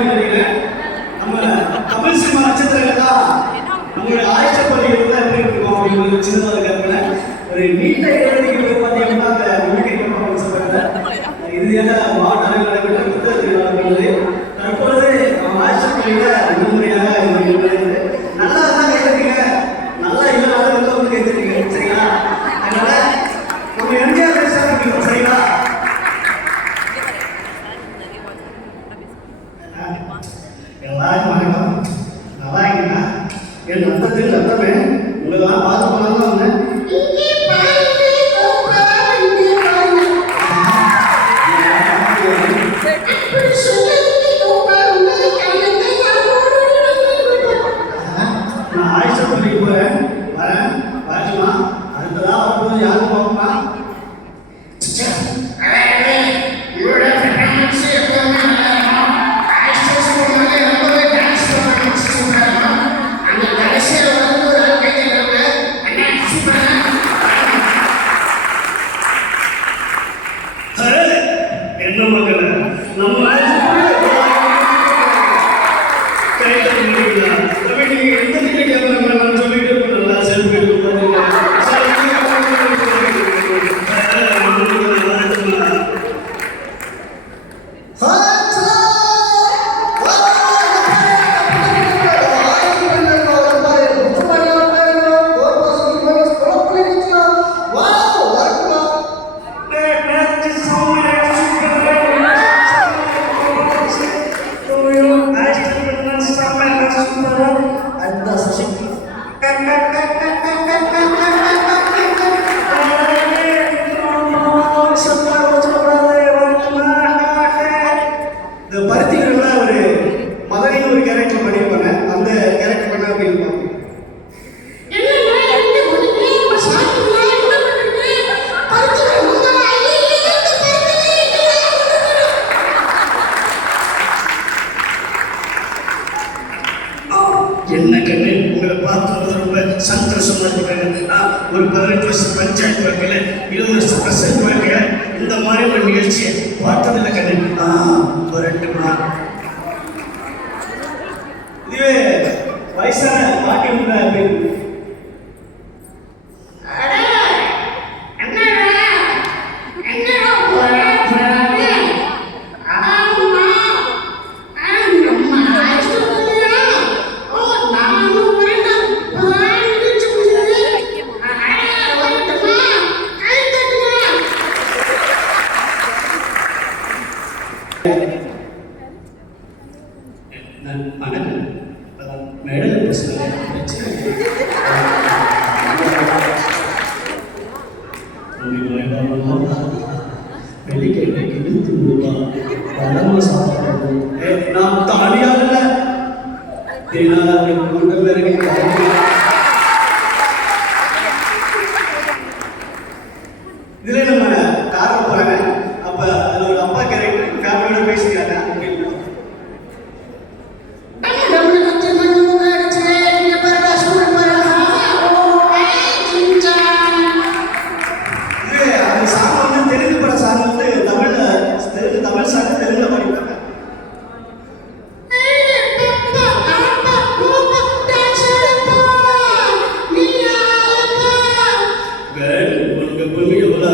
அப்படின்னு நம்ம தமிழ் சினிமா நட்சத்திரங்கள் தான் நம்மளுடைய ஆயுஷ இருக்கும் அப்படின்னு சின்னதாக கற்பனை. ஒரு நீட்டை எழுதிக்கிறது பார்த்தீங்கன்னா அந்த வீட்டை சொல்றாங்க. இறுதியான மாநாடு நடைபெற்ற புத்தகத்தில் நடக்கிறது தற்பொழுது நல்லா தான் நல்லா இல்லாத ஒரு எம்ஜிஆர் சரிங்களா? என் ரத்தத்தில் ரத்தமே உங்களெல்லாம் பார்த்து போனாலும் வந்தேன் நான் ஆயிஷா பள்ளிக்கு போகிறேன் வரேன் பாட்டுமா அடுத்ததாக வரும்போது யார் போகணுமா சந்தோஷமா இருக்கிறேன் ஒரு பதினெட்டு வருஷம் பஞ்சாயத்து இருபது வருஷம் பிரசன்ட் வைக்கல இந்த மாதிரி ஒரு நிகழ்ச்சியை பார்த்ததில்லை கண்ணு ஆ வரட்டுமா இதுவே வயசான பாட்டி மேடையில் பேசுகிறேன் பிரச்சனை இழுத்து நான் தாலியாக இல்லை தினால கொண்டு பிறகு இதுல நம்ம காரில் போறாங்க அப்ப அதோட அப்பா கேரக்டர் ஃபேமிலியோட பேசிக்கிறாங்க. பொண்ணு எவ்வளோ